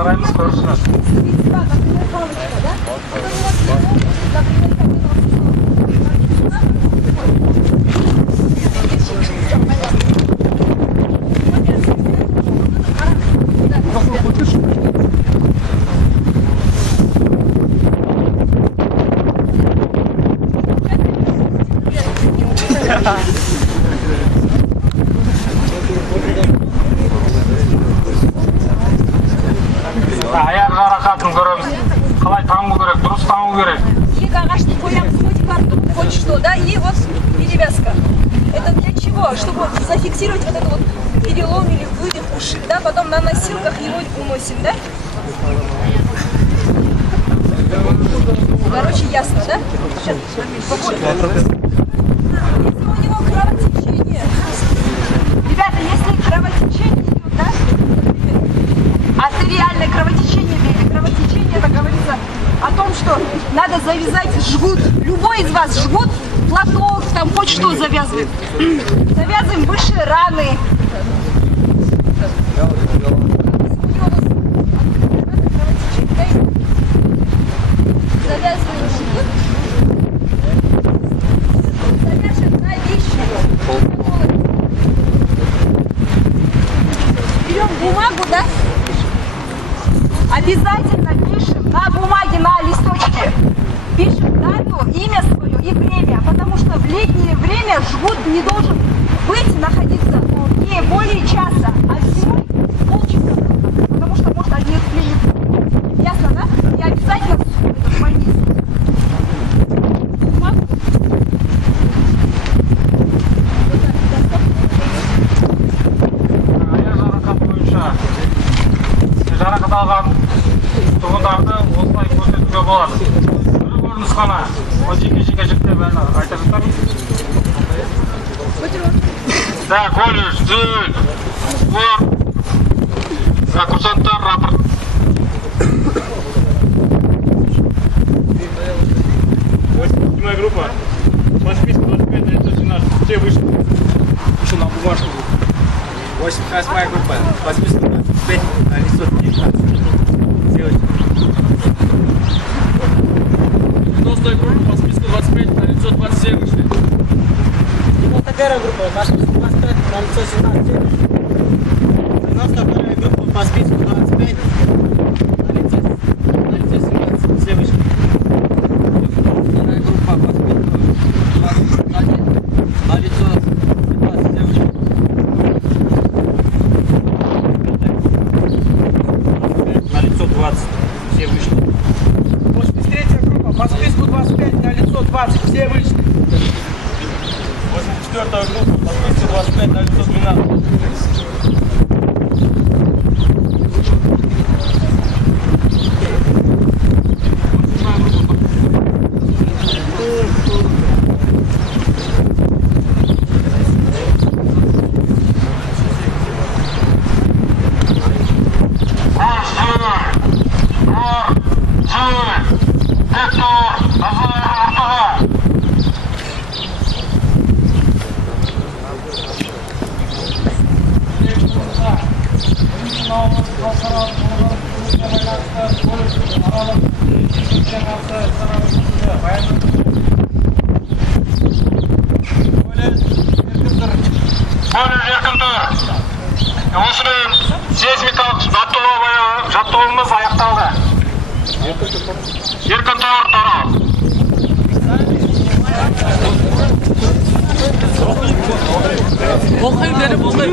карайбыз, көрүшүңүз. Аяқ жарақатын көреміз. Қалай таңу керек, дұрыс таңу керек. Екі ағашты қоямыз, хоть что, да, и вот перевязка. Это для чего? Чтобы вот зафиксировать вот этот вот перелом или выдох ушиб, да, потом на носилках его уносим, да? Короче, ясно, да? Сейчас, если у него кровотечение. Ребята, если кровотечение идет, да? Артериальное кровотечение или кровотечение, это говорится о том, что надо завязать жгут. Любой из вас жгут, платок, там хоть что завязывает. Завязываем выше раны. Завязываем жгут. Завяжем на вещи. Берем бумагу, да? Обязательно пишем на бумаге, на листочке. Пишем дату, имя свое и время, потому что в летнее время жгут не должен быть, находиться не более часа, а зимой полчаса, потому что может они отклеить. Ясно, да? И обязательно в больницу. Жарақат алған тұрғындарды осылай көрсетуге болады. Бір көрініс қана, ол жеке-жеке жіктеп айта жатамын. Да, колледж, түзел, спор, курсанттар, рапорт. Седьмая группа, по списку 25 на 117, все вышли. Еще на бумажку. 88-я группа, по списку 25 на 119. Девочки. 90-я группа, по списку 25 на 927 вышли. 91-я группа, по списку 25 на 917. 92-я группа, по списку 25 на 917. Все вышли. 2-я группа, по списку 21 на 920. Все вышли. На лицо 20, все вышли. 83-я группа, по списку 25 на лицо 20, все вышли. 84-я группа, по списку 25 на лицо 12. Осымен сейсмикалық жаттығуымыз аяқталды. Еркін тұр тарау. Оқиын бері болмай.